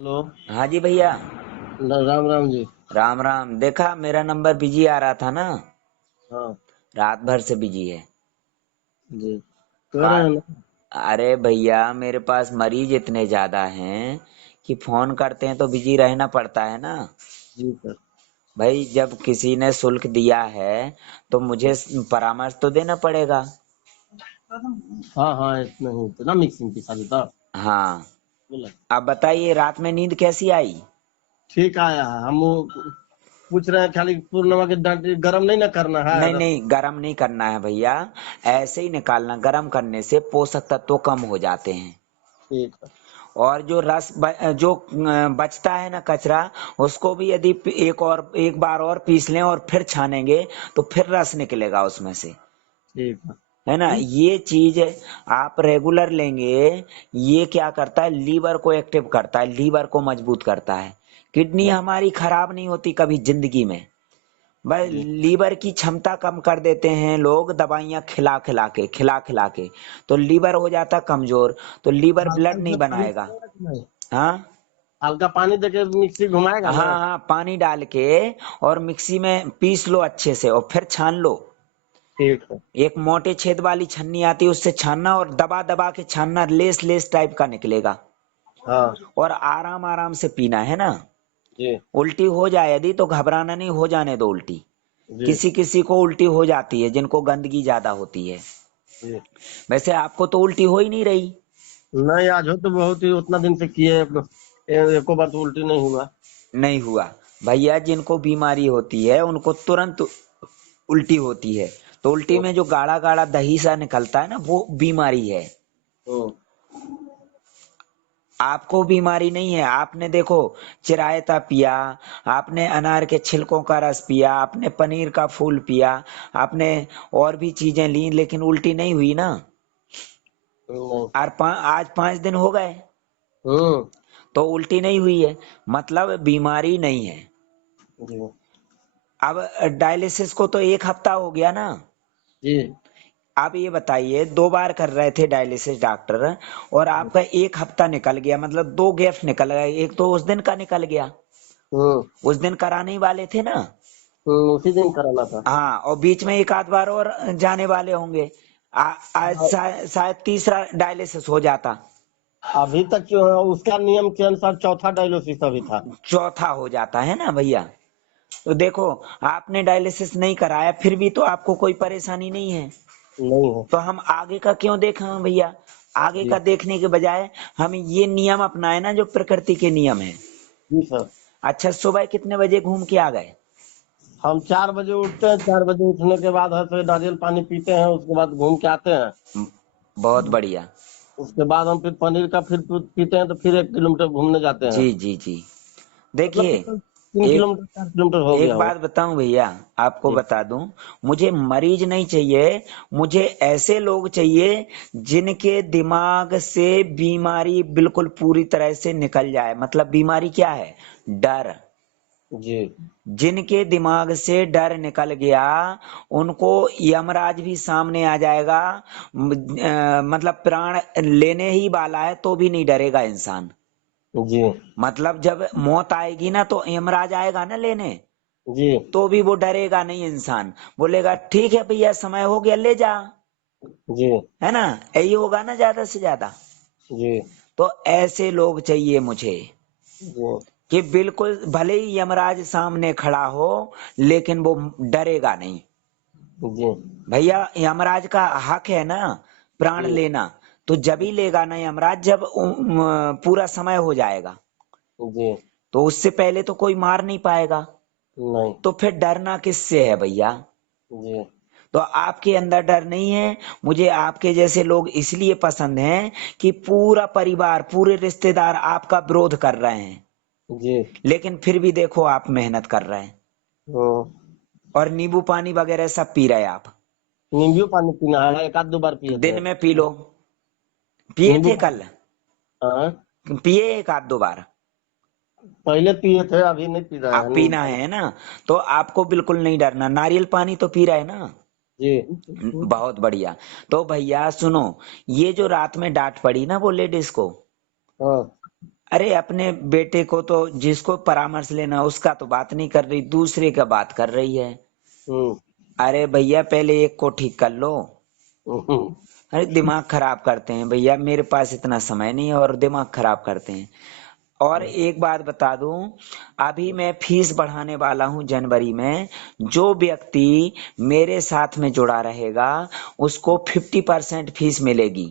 Hello. हाँ जी भैया। राम राम जी। राम राम। देखा मेरा नंबर बिजी आ रहा था ना। हाँ रात भर से बिजी है। जी, कह का रहे हैं ना। अरे भैया, मेरे पास मरीज इतने ज्यादा हैं कि फोन करते हैं तो बिजी रहना पड़ता है ना। जी सर। भाई, जब किसी ने शुल्क दिया है तो मुझे परामर्श तो देना पड़ेगा। हाँ हाँ, इसमें ही तो ना मिक्सिंग की शादी था। हाँ। बोला अब बताइए, रात में नींद कैसी आई? ठीक आया है। हम वो पूछ रहे हैं खाली पूर्णिमा के डंडी गरम नहीं ना करना है नहीं नहीं, गरम नहीं करना है भैया। ऐसे ही निकालना। गरम करने से पोषक तत्व कम हो जाते हैं। ठीक है। और जो जो बचता है ना कचरा, उसको भी यदि एक बार और पीस लें और फिर छानेंगे तो फिर रस निकलेगा उसमें से। ठीक है। है ना, ये चीज आप रेगुलर लेंगे। ये क्या करता है, लीवर को एक्टिव करता है, लीवर को मजबूत करता है। किडनी हमारी खराब नहीं होती कभी जिंदगी में। बस जी लीवर की क्षमता कम कर देते हैं लोग, दवाइयां खिला खिला के तो लीवर हो जाता कमजोर। तो लीवर हल्का ब्लड नहीं इसमें पानी बनाएगा। डालेगा कि नहीं? हाँ हल्का पानी देके मिक्सी घुमाएगा हाँ ना। हाँ, पानी डाल के और मिक्सी में पीस लो अच्छे से और फिर छान लो। ठीक है। एक मोटे छेद वाली छन्नी आती है, उससे छानना और दबा दबा के छानना, लेस लेस टाइप का निकलेगा। हाँ और आराम आराम से पीना है ना। जी उल्टी हो जाए यदि तो घबराना नहीं, हो जाने दो उल्टी। जी किसी किसी को उल्टी हो जाती है जिनको गंदगी ज्यादा होती है। जी। वैसे आपको तो उल्टी हो ही नहीं रही। नहीं, आज हो तो बहुत ही उतना दिन से किए एको बार तो उल्टी नहीं हुआ। नहीं हुआ। भैया, जिनको बीमारी होती है उनको तुरंत उल्टी होती है। तो उल्टी हम्म, में जो गाढ़ा गाढ़ा दही सा निकलता है ना, वो बीमारी है। हम्म, आपको बीमारी नहीं है। आपने देखो, चिरायता पिया, आपने अनार के छिलकों का रस पिया, आपने पनीर का फूल पिया, आपने और भी चीजें ली, लेकिन उल्टी नहीं हुई ना। नहीं। और आज 5 दिन हो गए हम्म। तो उल्टी नहीं हुई है, मतलब बीमारी नहीं है। जी अब डायलिसिस को तो 1 हफ्ता हो गया ना। जी। आप ये बताइए, 2 बार कर रहे थे डायलिसिस डॉक्टर, और आपका 1 हफ्ता निकल गया, मतलब 2 गैप निकल गए। एक तो उस दिन का निकल गया, हम्म। उस दिन कराने ही वाले थे ना। उसी दिन कराना था। हाँ, और बीच में एक आध बार और जाने वाले होंगे। आज हाँ, शायद तीसरा डायलिसिस हो जाता। अभी तक जो है उसका नियम के अनुसार चौथा डायलिसिस अभी था। चौथा हो जाता है ना भैया। तो देखो, आपने डायलिसिस नहीं कराया फिर भी तो आपको कोई परेशानी नहीं है। नहीं है। तो हम आगे का क्यों देखें भैया? आगे जी का देखने के बजाय हम ये नियम अपनाए ना, जो प्रकृति के नियम है। जी सर। अच्छा, सुबह कितने बजे घूम के आ गए? हम 4 बजे उठते हैं, 4 बजे उठने के बाद है तो नारियल पानी पीते हैं, उसके बाद घूम के आते हैं। बहुत बढ़िया। उसके बाद हम फिर पनीर का फिर पीते हैं तो फिर 1 किलोमीटर घूमने जाते हैं। जी जी जी। मतलब देखिए, टोटल 3 किलोमीटर एक 4 किलोमीटर हो गया एक हो। बात बताऊं भैया, आपको जी बता दूं, मुझे मरीज नहीं चाहिए। मुझे ऐसे लोग चाहिए जिनके दिमाग से बीमारी बिल्कुल पूरी तरह से निकल जाए। मतलब बीमारी क्या है? डर। जी जिनके दिमाग से डर निकल गया, उनको यमराज भी सामने आ जाएगा। मतलब प्राण लेने ही वाला है तो भी नहीं डरेगा इंसान। जी मतलब जब मौत आएगी ना तो यमराज आएगा ना लेने, जी तो भी वो डरेगा नहीं इंसान। बोलेगा ठीक है भैया, समय हो गया, ले जा। जी है ना? यही होगा ना ज्यादा से ज्यादा। जी तो ऐसे लोग चाहिए मुझे, जी कि बिल्कुल भले ही यमराज सामने खड़ा हो लेकिन वो डरेगा नहीं। जी भैया, यमराज का हक है ना प्राण जी लेना। तो जब ही लेगा ना यमराज, जब पूरा समय हो जाएगा। जी। तो उससे पहले तो कोई मार नहीं पाएगा। नहीं। तो फिर डरना किससे है भैया? जी तो आपके अंदर डर नहीं है। मुझे आपके जैसे लोग इसलिए पसंद हैं कि पूरा परिवार, पूरे रिश्तेदार आपका विरोध कर रहे हैं, जी। लेकिन फिर भी देखो आप मेहनत कर रहे हैं। हम्म। और नींबू पानी वगैरह सब पी रहे हैं आप। नींबू पानी पीना है, एक आध 2 बार पिए थे। दिन में पी लो। पिए नींबू थे पानी। कल? हाँ, पिए एक आध 2 बार? पहले पिए थे, अभी नहीं पी रहा है आप नींबू पीना पानी। है ना, तो आपको बिल्कुल नहीं डरना। नारियल पानी तो पी रहे हैं ना? जी बहुत बढ़िया। तो भैया सुनो, ये जो रात में डांट पड़ी ना वो लेडीज को, हाँ अरे अपने बेटे को तो, जिसको परामर्श लेना उसका तो बात नहीं कर रही, दूसरे का बात कर रही है। हम्म अरे भैया पहले एक को ठीक कर लो। हम्म, अरे दिमाग खराब करते हैं भैया, मेरे पास इतना समय नहीं है और दिमाग खराब करते हैं। और एक बात बता दूं, अभी मैं फीस बढ़ाने वाला हूं जनवरी में। जो व्यक्ति मेरे साथ में जुड़ा रहेगा उसको 50% फीस मिलेगी।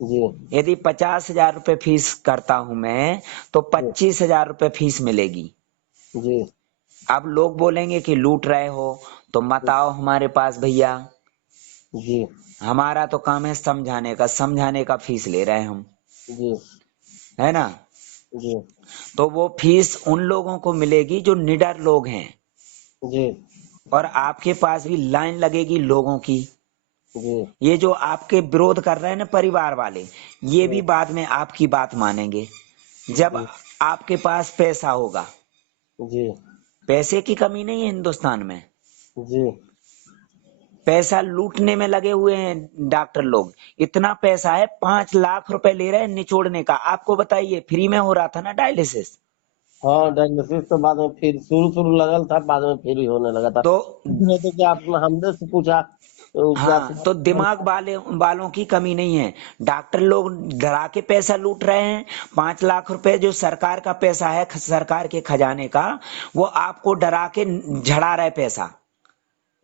जी यदि 50,000 रुपये फीस करता हूं मैं, तो जी 25,000 रुपये फीस मिलेगी। जी अब लोग बोलेंगे कि लूट रहे हो, तो मत आओ हमारे पास भैया। जी हमारा तो काम है समझाने का, समझाने का फीस ले रहे हैं हम, जी है ना। जी तो वो फीस उन लोगों को मिलेगी जो निडर लोग हैं। जी और आपके पास भी लाइन लगेगी लोगों की। जी ये जो आपके विरोध कर रहे हैं ना परिवार वाले, ये भी जी बाद में आपकी बात मानेंगे जब जी आपके पास पैसा होगा। जी पैसे की कमी नहीं है हिंदुस्तान में। जी पैसा लूटने में लगे हुए हैं डॉक्टर लोग। इतना पैसा है, 5 लाख रुपए ले रहे हैं निचोड़ने का। आपको बताइए, फ्री में हो रहा था ना डायलिसिस। हाँ, डायलिसिस तो बाद में फिर शुरू शुरू लगल था, बाद में फिर ही होने लगा था। तो पूछ रहे थे कि आपने हमने से पूछा क्या हाँ, तो दिमाग वालों की कमी नहीं है। डॉक्टर लोग डरा के पैसा लूट रहे हैं। 5 लाख रुपए जो सरकार का पैसा है, सरकार के खजाने का, वो आपको डरा के झड़ा रहे पैसा,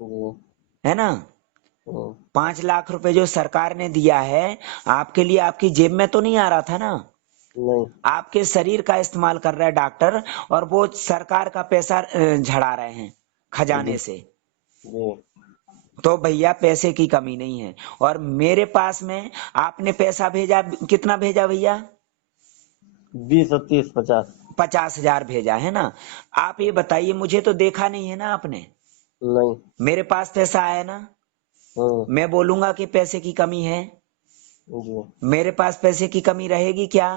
जी है ना। हम्म, 5 लाख रुपए जो सरकार ने दिया है आपके लिए, आपकी जेब में तो नहीं आ रहा था ना। नहीं आपके शरीर का इस्तेमाल कर रहा है डॉक्टर, और वो सरकार का पैसा झड़ा रहे हैं जी खजाने से। जी तो भैया पैसे की कमी नहीं है। और मेरे पास में आपने पैसा भेजा, कितना भेजा भैया? 20 और 30 50। 50,000 भेजा है ना। आप ये बताइए, मुझे तो देखा नहीं है ना आपने। नहीं मेरे पास पैसा आया ना। हम्म मैं बोलूंगा कि पैसे की कमी है? जी मेरे पास पैसे की कमी रहेगी क्या?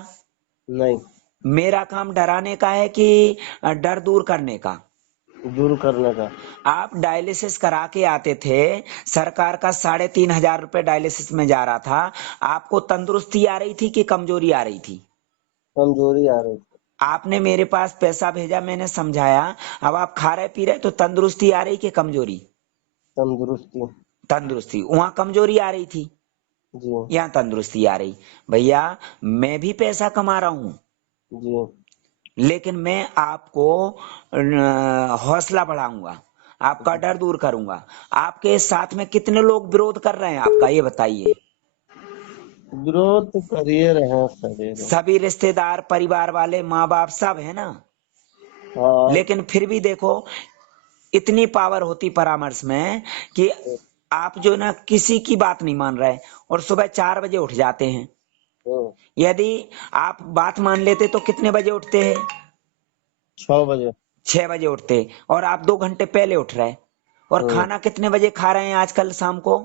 नहीं, मेरा काम डराने का है कि डर दूर करने का? दूर करने का। आप डायलिसिस करा के आते थे, सरकार का 3,500 रुपए डायलिसिस में जा रहा था। आपको तंदुरुस्ती आ रही थी कि कमजोरी आ रही थी? कमजोरी आ रही थी। आपने मेरे पास पैसा भेजा, मैंने समझाया। अब आप खा रहे पी रहे, तो तंदुरुस्ती आ रही कि कमजोरी? तंदुरुस्ती। तंदुरुस्ती। वहां कमजोरी आ रही थी, जी यहाँ तंदुरुस्ती आ रही। भैया मैं भी पैसा कमा रहा हूं, जी लेकिन मैं आपको हौसला बढ़ाऊंगा, आपका डर दूर करूंगा। आपके साथ में कितने लोग विरोध कर रहे हैं आपका, ये बताइए। विरोध तो करिए रहे हैं सभी लोग। सभी रिश्तेदार, परिवार वाले, माँ बाप सब है ना। हाँ लेकिन फिर भी देखो, इतनी पावर होती परामर्श में कि आप जो ना किसी की बात नहीं मान रहे, और सुबह 4 बजे उठ जाते हैं। हम्म, यदि आप बात मान लेते तो कितने बजे उठते हैं? 6 बजे। 6 बजे उठते, और आप 2 घंटे पहले उठ रहे। और हम्म, खाना कितने बजे खा रहे हैं आजकल शाम को?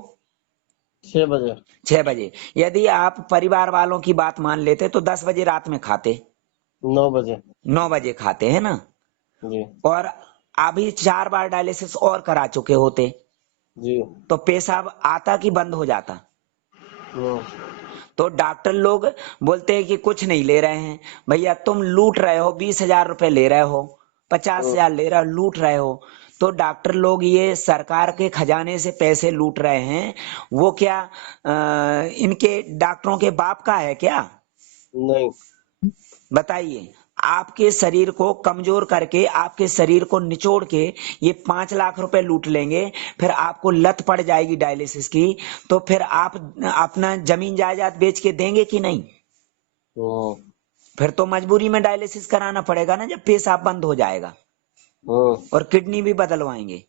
6 बजे। 6 बजे। यदि आप परिवार वालों की बात मान लेते तो 10 बजे रात में खाते, 9 बजे। 9 बजे खाते, है ना। जी और अभी 4 बार डायलिसिस और करा चुके होते, जी तो पेशाब आता कि बंद हो जाता? हम्म तो डॉक्टर लोग बोलते हैं कि कुछ नहीं ले रहे हैं। भैया तुम लूट रहे हो, 20,000 रुपए ले रहे हो, हम्म 50,000 ले रहे हो, लूट रहे हो। तो डॉक्टर लोग ये सरकार के खजाने से पैसे लूट रहे हैं। वो क्या इनके डॉक्टरों के बाप का है क्या? नहीं बताइए। आपके शरीर को कमजोर करके, आपके शरीर को निचोड़ के ये 5 लाख रुपए लूट लेंगे। फिर आपको लत पड़ जाएगी डायलिसिस की, तो फिर आप अपना जमीन जायदाद बेच के देंगे कि नहीं? हम्म फिर तो मजबूरी में डायलिसिस कराना पड़ेगा ना, जब पेशाब बंद हो जाएगा। हम्म और किडनी भी बदलवाएंगे।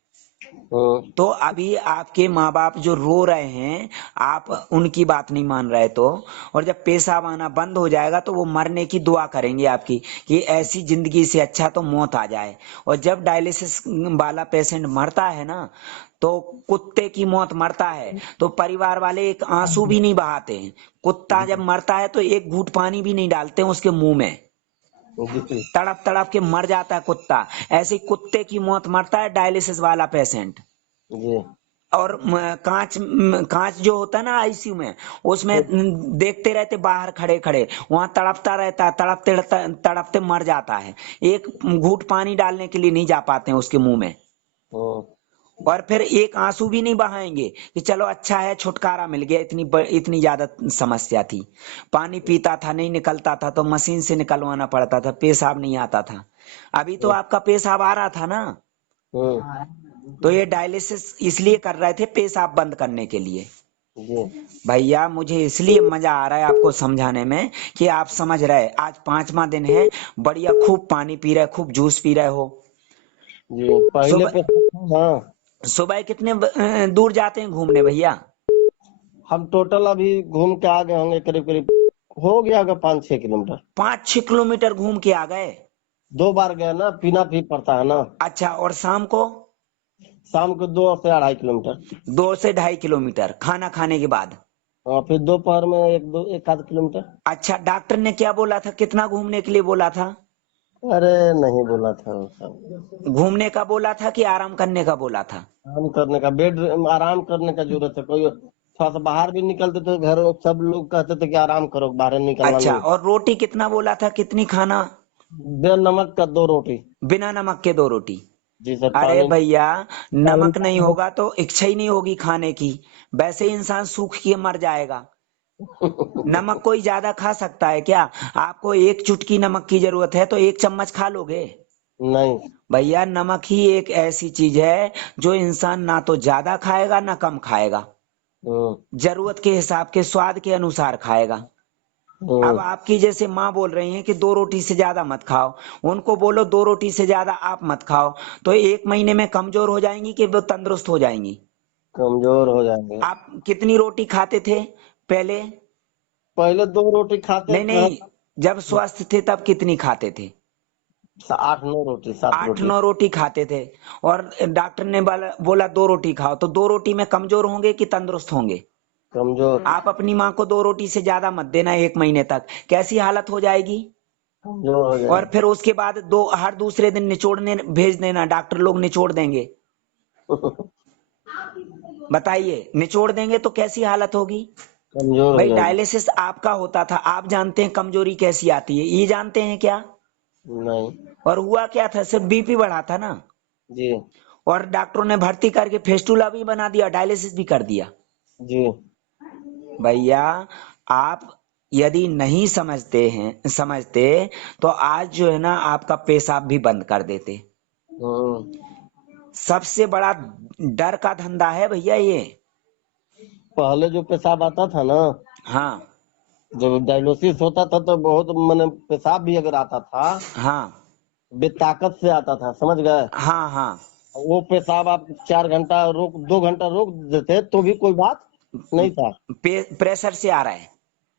हम्म तो अभी आपके माँ बाप जो रो रहे हैं, आप उनकी बात नहीं मान रहे, तो और जब पेशाब आना बंद हो जाएगा तो वो मरने की दुआ करेंगे आपकी, कि ऐसी जिंदगी से अच्छा तो मौत आ जाए। और जब डायलिसिस वाला पेशेंट मरता है ना, तो कुत्ते की मौत मरता है तो परिवार वाले एक आंसू भी नहीं बहाते हैं। कुत्ता जब मरता है तो एक घूंट पानी भी नहीं डालते हैं उसके मुंह में, जी तड़प तड़प के मर जाता है कुत्ता। ऐसे ही कुत्ते की मौत मरता है डायलिसिस वाला पेशेंट। जी और कांच जो होता है ना आईसीयू में, उसमें देखते रहते बाहर खड़े खड़े, वहां तड़पता रहता है, तड़पते तड़पते मर जाता है। एक घूंट पानी डालने के लिए नहीं जा पाते हैं उसके मुंह में। हम्म, और फिर एक आंसू भी नहीं बहाएंगे कि चलो अच्छा है छुटकारा मिल गया। इतनी ज्यादा समस्या थी। पानी पीता था नहीं निकलता था तो मशीन से निकलवाना पड़ता था, पेशाब नहीं आता था। अभी तो आपका पेशाब आ रहा था ना, हम्म, तो ये डायलिसिस इसलिए कर रहे थे पेशाब बंद करने के लिए। जी। भैया मुझे इसलिए मजा आ रहा है आपको समझाने में कि आप समझ रहे। आज 5वां दिन है, बढ़िया खूब पानी पी रहे, खूब जूस पी रहे हो। जी पहले सुबह पेशा था ना। सुबह कितने दूर जाते हैं घूमने भैया? हम टोटल अभी घूम के आ गए होंगे, करीब करीब हो गया होगा 5-6 किलोमीटर। 5-6 किलोमीटर घूम के आ गए? 2 बार गए ना, पीना भी पड़ता है ना। अच्छा, और शाम को? शाम को 2 से 2.5 किलोमीटर। 2 से ढाई किलोमीटर खाना खाने के बाद? और फिर दोपहर में 1-1 आध किलोमीटर। अच्छा, डॉक्टर ने क्या बोला था, कितना घूमने के लिए बोला था? अरे नहीं बोला था वो सब। घूमने का बोला था कि आराम करने का बोला था? आराम करने का, बेड आराम करने का जरूरत है। कोई थोड़ा सा बाहर भी निकलते थे घर, सब लोग कहते थे कि आराम करो, बाहर निकलना अच्छा, नहीं। और रोटी कितना बोला था, कितनी खाना? बिना नमक का 2 रोटी। बिना नमक के 2 रोटी? जी सर। अरे पानी भैया, पानी नमक नहीं होगा तो इच्छा ही नहीं होगी खाने की। वैसे ही इंसान सूख के मर जाएगा। नमक कोई ज्यादा खा सकता है क्या? आपको एक चुटकी नमक की जरूरत है तो 1 चम्मच खा लोगे? नहीं। भैया, नमक ही एक ऐसी चीज है जो इंसान ना तो ज्यादा खाएगा ना कम खाएगा, हम्म, जरूरत के हिसाब के स्वाद के अनुसार खाएगा। अब हम्म, आपकी जैसे माँ बोल रही हैं कि 2 रोटी से ज्यादा मत खाओ, उनको बोलो 2 रोटी से ज्यादा आप मत खाओ, तो 1 महीने में कमजोर हो जाएंगी कि वो तंदुरुस्त हो जाएंगी? कमजोर हो जाएंगे। आप कितनी रोटी खाते थे पहले? पहले 2 रोटी खाते नहीं थे। नहीं, जब स्वस्थ थे तब कितनी खाते थे? 8-9 रोटी, 7 रोटी। 8-9 रोटी खाते थे। और डॉक्टर ने बोला 2 रोटी खाओ, तो 2 रोटी में कमजोर होंगे कि तंदुरुस्त होंगे? कमजोर। आप अपनी माँ को 2 रोटी से ज्यादा मत देना 1 महीने तक, कैसी हालत हो जाएगी। कमजोर हो और जाएगा। फिर उसके बाद हर दूसरे दिन निचोड़ने भेज देना, डॉक्टर लोग निचोड़ देंगे। बताइए, निचोड़ देंगे तो कैसी हालत होगी। कमजोर हो भाई, जाएगी। डायलिसिस आपका होता था, आप जानते हैं कमजोरी कैसी आती है, ये जानते हैं क्या? नहीं। और हुआ क्या था, सिर्फ बीपी बढ़ा था ना, जी। और डॉक्टरों ने भर्ती करके फेस्टुला भी बना दिया, डायलिसिस भी कर दिया। जी। भैया, आप यदि नहीं समझते तो आज जो है ना आपका पेशाब भी बंद कर देते। हम्म। सबसे बड़ा डर का धंधा है भैया ये। पहले जो पेशाब आता था ना, हाँ जब डायलिसिस होता था तो बहुत मैंने पेशाब भी अगर आता था, हाँ बेताकत से आता था, समझ गए। हाँ हाँ। वो पेशाब आप 4 घंटा रोक, 2 घंटा रोक देते तो भी कोई बात नहीं था। प्रेशर से आ रहा है।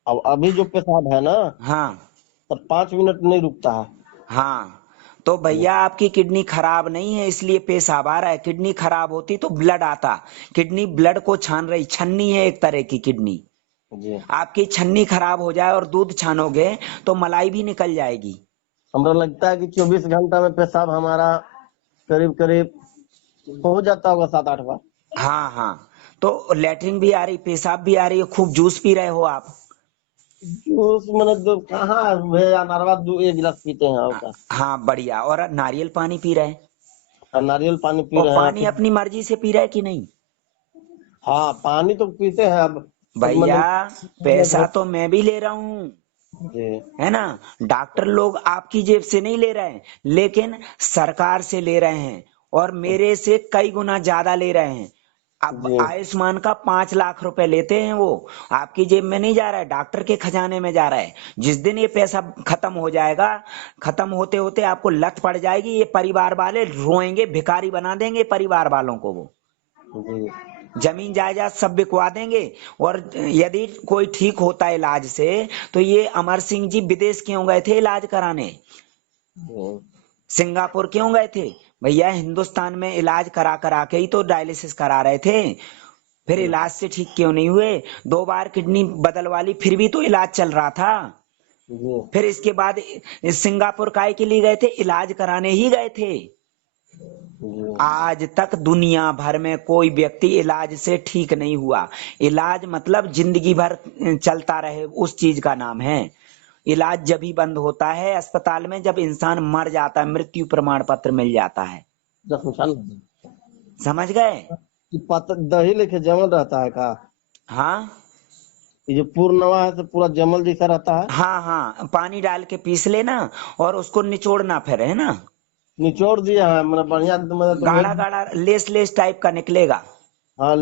अब अभी जो पेशाब है ना, हाँ तब 5 मिनट नहीं रुकता है। हाँ। तो भैया, आपकी किडनी खराब नहीं है इसलिए पेशाब आ रहा है। किडनी खराब होती तो ब्लड आता। किडनी ब्लड को छान रही, छन्नी है एक तरह की किडनी। जी। आपकी छन्नी खराब हो जाए और दूध छानोगे तो मलाई भी निकल जाएगी। हमरा लगता है कि 24 घंटा में पेशाब हमारा करीब करीब हो जाता होगा 7-8 बार। हाँ हाँ। तो लेटरिन भी आ रही, पेशाब भी आ रही है, खूब जूस पी रहे हो आप। जूस मैंने कहाँ है, अनारवा 1 गिलास पीते हैं होता। हाँ, बढ़िया। और नारियल पानी पी रहे हैं? और नारियल पानी पी और रहे हैं पानी फिर। अपनी मर्जी से पी रहे हैं कि नहीं? हाँ पानी तो पीते हैं अब भैया, मैंने। पैसा तो मैं भी ले रहा हूँ, जी। है ना। डॉक्टर लोग आपकी जेब से नहीं ले रहे हैं, लेकिन सरकार से ले रहे हैं, और मेरे से कई गुना ज्यादा ले रहे हैं। अब जी। आयुष्मान का 5 लाख रुपए लेते हैं वो। आपकी जेब में नहीं जा रहा है, डॉक्टर के खजाने में जा रहा है। जिस दिन ये पैसा खत्म हो जाएगा, खत्म होते होते आपको लत पड़ जाएगी, ये परिवार वाले रोएंगे, भिखारी बना देंगे परिवार वालों को वो। जी। जमीन जायदाद सब बिकवा देंगे। और यदि कोई ठीक होता है इलाज से, तो ये अमर सिंह जी विदेश क्यों गए थे इलाज कराने? जी। सिंगापुर क्यों गए थे? भैया, हिंदुस्तान में इलाज करा करा के ही तो डायलिसिस करा रहे थे। फिर इलाज से ठीक क्यों नहीं हुए? 2 बार किडनी बदलवा ली, फिर भी तो इलाज चल रहा था। जी। फिर इसके बाद सिंगापुर काय के लिए गए थे? इलाज कराने ही गए थे। जी आज तक दुनिया भर में कोई व्यक्ति इलाज से ठीक नहीं हुआ। इलाज मतलब जिंदगी भर चलता रहे, उस चीज का नाम है इलाज। जब ही बंद होता है अस्पताल में जब इंसान मर जाता है, मृत्यु प्रमाण पत्र मिल जाता है। जख्म समझ गए? दही लेके जमल रहता है का? हाँ ये जो पूर्णवा है तो पूरा जमल जैसा रहता है। हाँ हाँ, पानी डाल के पीस लेना और उसको निचोड़ना फिर, है ना? निचोड़ दिया है, मतलब बढ़िया, मतलब तो गाढ़ा वही। गाढ़ा लेस लेस टाइप का निकलेगा। हाँ,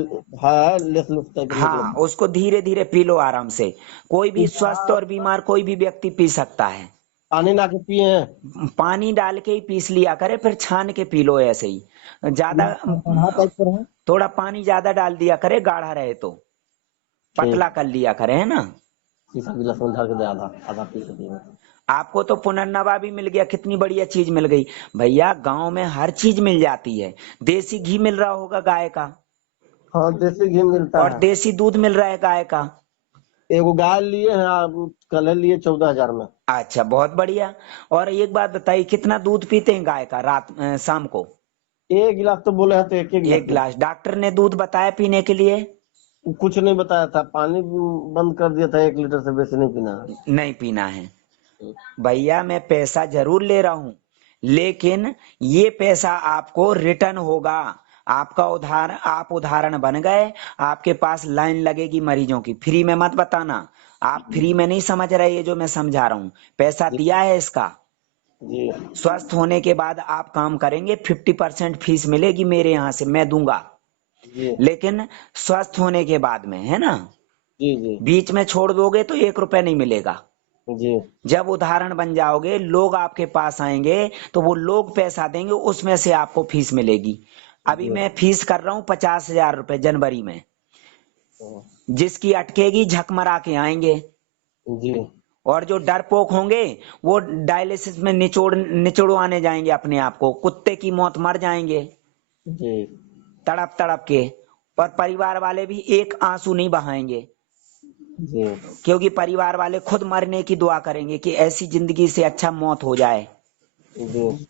है लेस लेस टाइप हाँ, निकले। उसको धीरे धीरे पी लो आराम से। कोई भी स्वस्थ हाँ, और बीमार कोई भी व्यक्ति पी सकता है। पानी ना के पिए हैं। पानी डाल के ही पीस लिया करे, फिर छान के पी लो ऐसे ही। ज्यादा हाँ टाइप पर है। थोड़ा पानी ज्यादा डाल दिया करे, गाढ़ा रहे तो ठीक। पतला कर लिया करे, है ना? शीशा गिलास में ढाल के दे, आधा आधा पी के पिए। आपको तो पुनर्नवा भी मिल गया, कितनी बढ़िया चीज मिल गई। भैया गांव में हर चीज मिल जाती है। देसी घी मिल रहा होगा गाय का, हाँ, देसी घी मिलता और है। देसी दूध मिल रहा है गाय का। एगो गाय लिए हैं आप, कल लिए 14,000 में। अच्छा, बहुत बढ़िया। और एक बात बताइए, कितना दूध पीते हैं गाय का शाम को? एक गिलास तो बोले हैं, तो एक गिलास एक पी। गिलास। डॉक्टर ने दूध बताया पीने के लिए? कुछ नहीं बताया था, पानी बंद कर दिया था, 1 लीटर से बेसी नहीं पीना है। नहीं पीना है। भैया मैं पैसा जरूर ले रहा हूं, लेकिन ये पैसा आपको रिटर्न होगा। आपका उदाहरण, आप उदाहरण बन गए। आपके पास लाइन लगेगी मरीजों की, फ्री में मत बताना। आप फ्री में नहीं समझ रहे, ये जो मैं समझा रहा हूँ पैसा जी दिया है इसका। जी स्वस्थ होने के बाद आप काम करेंगे, 50% फीस मिलेगी मेरे यहाँ से, मैं दूंगा। जी लेकिन स्वस्थ होने के बाद में, है ना? जी जी बीच में छोड़ दोगे तो 1 रुपए नहीं मिलेगा। जी जब उदाहरण बन जाओगे, लोग आपके पास आएंगे तो वो लोग पैसा देंगे, उसमें से आपको फीस मिलेगी। अभी जी मैं फीस कर रहा हूँ 50,000 रुपए जनवरी में। जी जिसकी अटकेगी झक मरा के आएंगे। जी और जो डरपोक होंगे वो डायलिसिस में निचोड़वाने जाएंगे अपने आप को, कुत्ते की मौत मर जाएंगे जी तड़प तड़प के। और परिवार वाले भी एक आंसू नहीं बहाएंगे, जी क्योंकि परिवार वाले खुद मरने की दुआ करेंगे कि ऐसी जिंदगी से अच्छा मौत हो जाए। जी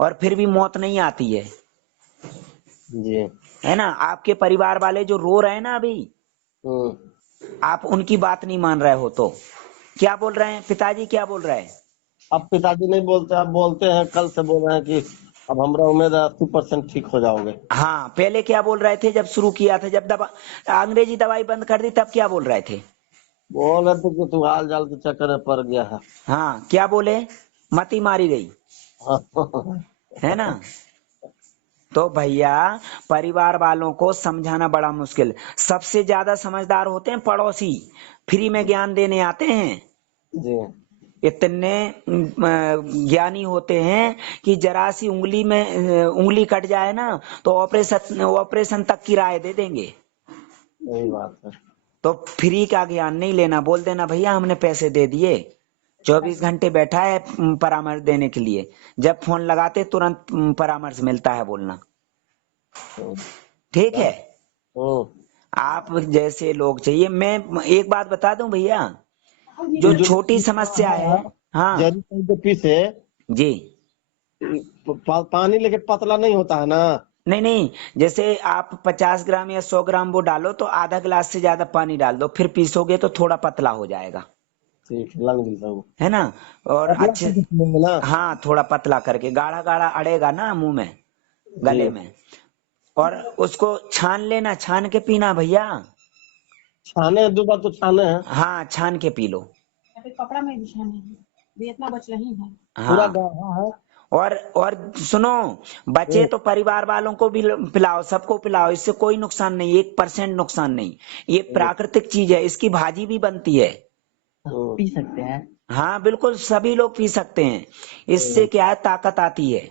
और फिर भी मौत नहीं आती जी। है ना? आपके परिवार वाले जो रो रहे हैं ना अभी, हम्म। आप उनकी बात नहीं मान रहे हो तो क्या बोल रहे हैं पिताजी, क्या बोल रहे हैं? अब पिताजी नहीं बोलते, अब बोलते हैं, कल से बोल रहे हैं कि अब हमरा उम्मीद है 80% ठीक हो जाओगे। हाँ, पहले क्या बोल रहे थे जब शुरू किया था, जब दवा अंग्रेजी दवाई बंद कर दी तब क्या बोल रहे थे? बोल रहे थे कि तू हाल जाल के चक्कर में पड़ गया है। हाँ, क्या बोले? मती मारी गई, है ना? तो भैया परिवार वालों को समझाना बड़ा मुश्किल। सबसे ज्यादा समझदार होते हैं पड़ोसी, फ्री में ज्ञान देने आते हैं। जी इतने ज्ञानी होते हैं कि जरा सी उंगली में उंगली कट जाए ना तो ऑपरेशन ऑपरेशन तक की राय दे देंगे। सही बात है। तो फ्री का ज्ञान नहीं लेना, बोल देना भैया हमने पैसे दे दिए। 24 घंटे बैठा है परामर्श देने के लिए। जब फोन लगाते तुरंत परामर्श मिलता है, बोलना। हम्म। ठीक है? हम्म। आप जैसे लोग चाहिए। मैं एक बात बता दूं भैया, जो ये जो छोटी समस्या है। हाँ जरी जो पीसे, जी। पानी लेके पतला नहीं होता है ना। नहीं नहीं, जैसे आप 50 ग्राम या 100 ग्राम वो डालो तो आधा गिलास से ज्यादा पानी डाल दो, फिर पीसोगे तो थोड़ा पतला हो जाएगा, ठीक है, लग गई सब। है ना? और पतला अच्छे, करके पिएंगे ना। हाँ थोड़ा पतला करके, गाढ़ा गाढ़ा अड़ेगा ना मुंह में, जी। गले में। और उसको छान लेना, छान के पीना भैया। छाने हैं, 2 बार तो छाने हैं। हाँ, छान के पी लो। कपड़ा में बिछाने हैं, ये इतना बच रही है। पूरा हाँ, गाढ़ा है। और सुनो, बचे हम्म। तो परिवार वालों को भी पिलाओ, सबको पिलाओ, इससे कोई नुकसान नहीं, 1% नुकसान नहीं। ये प्राकृतिक चीज है, इसकी भाजी भी बनती है। पी सकते हैं। हाँ बिल्कुल, सभी लोग पी सकते हैं। इससे क्या है, ताकत आती है।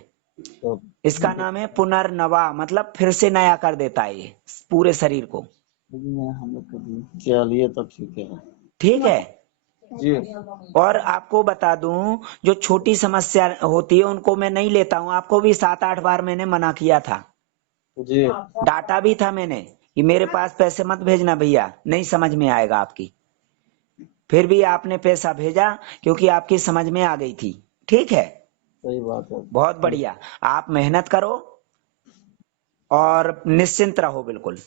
इसका नाम है पुनर्नवा, मतलब फिर से नया कर देता है ये पूरे शरीर को। हम लोग चलिए तो ठीक है। ठीक है? जी और आपको बता दूं, जो छोटी समस्या होती है उनको मैं नहीं लेता हूं। आपको भी 7-8 बार मैंने मना किया था, जी डांटा भी था मैंने कि मेरे पास पैसे मत भेजना भैया, नहीं समझ में आएगा आपकी। फिर भी आपने पैसा भेजा क्योंकि आपकी समझ में आ गई थी। ठीक है? सही बात है। बहुत बढ़िया। आप मेहनत करो, और निश्चिंत रहो बिल्कुल।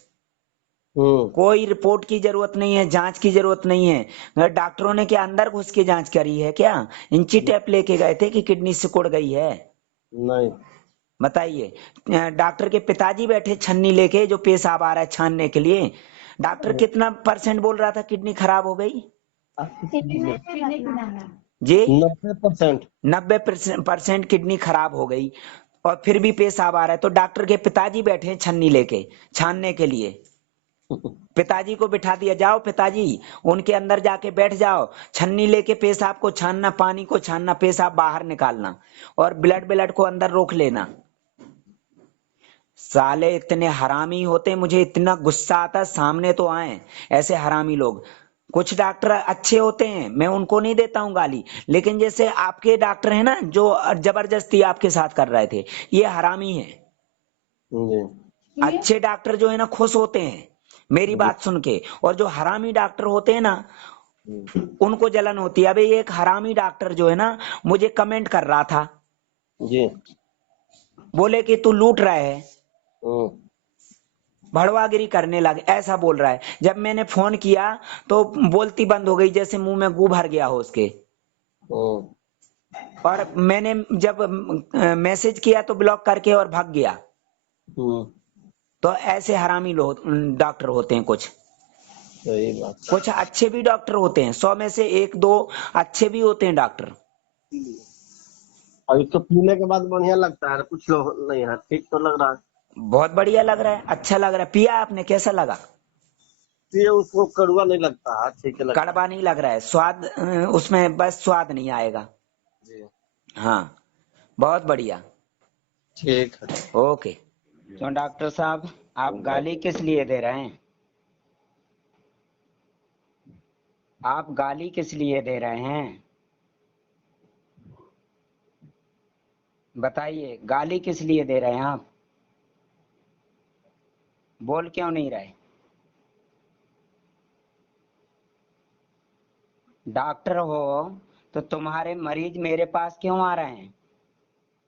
हम्म। कोई रिपोर्ट की जरूरत नहीं है, जांच की जरूरत नहीं है। डॉक्टरों ने क्या अंदर घुस के जांच करी है क्या? इंची टेप लेके गए थे कि किडनी सिकुड़ गई है? नहीं। बताइए। डॉक्टर के पिताजी बैठे छन्नी लेके, जो पेशाब आ रहा है छानने के लिए। डॉक्टर कितना परसेंट बोल रहा था किडनी खराब हो गई? जी, 90%। 90% किडनी खराब हो गई, और फिर भी पेशाब आ रहा है। तो डॉक्टर के पिताजी बैठे हैं छन्नी लेके छानने के लिए। पिताजी को बिठा दिया, जाओ पिताजी उनके अंदर जाके बैठ जाओ, छन्नी लेके पेशाब को छानना, पानी को छानना, पेशाब बाहर निकालना, और ब्लड को अंदर रोक लेना। साले इतने हरामी होते, मुझे इतना गुस्सा आता, सामने तो आए ऐसे हरामी लोग। कुछ डॉक्टर अच्छे होते हैं, मैं उनको नहीं देता हूं गाली, लेकिन जैसे आपके डॉक्टर हैं ना, जो जबरदस्ती आपके साथ कर रहे थे, ये हरामी है। जी। अच्छे डॉक्टर जो है ना खुश होते हैं मेरी जी। बात सुन के, और जो हरामी डॉक्टर होते हैं ना, उनको जलन होती है। अबे ये एक हरामी डॉक्टर जो है ना, मुझे कमेंट कर रहा था, जी। बोले कि तू लूट रहा है, हम्म। भड़वागिरी करने लगे, ऐसा बोल रहा है। जब मैंने फोन किया तो बोलती बंद हो गई, जैसे मुंह में गू भर गया हो उसके। हम्म। और मैंने जब मैसेज किया तो ब्लॉक करके और भाग गया। हम्म। तो ऐसे हरामी लोग डॉक्टर होते हैं कुछ। सही बात। कुछ अच्छे भी डॉक्टर होते हैं, 100 में से 1-2 अच्छे भी होते हैं डॉक्टर। और इसको पीने के बाद बढ़िया लगता है, कुछ लोग नहीं है, ठीक तो लग रहा है। बहुत बढ़िया लग रहा है, अच्छा लग रहा है। पिया आपने, कैसा लगा? ये उसको कड़वा नहीं लगता है, ठीक लगता है। कड़वा नहीं लग रहा है, स्वाद उसमें बस स्वाद नहीं आएगा। जी। हाँ, बहुत बढ़िया। ठीक है। ओके। तो डॉक्टर साहब, आप गाली किस लिए दे रहे हैं? आप गाली किस लिए दे रहे हैं? बताइए, गाली किस लिए दे रहे हैं आप? बोल क्यों नहीं रहे? डॉक्टर हो तो तुम्हारे मरीज मेरे पास क्यों आ रहे हैं?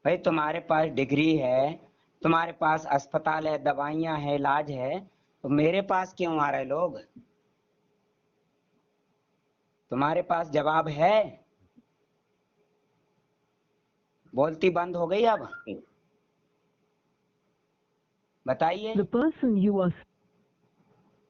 भाई तुम्हारे पास डिग्री है, तुम्हारे पास अस्पताल है, दवाइयां है, इलाज है, तो मेरे पास क्यों आ रहे लोग? तुम्हारे पास जवाब है? बोलती बंद हो गई अब? बताइए। The person you are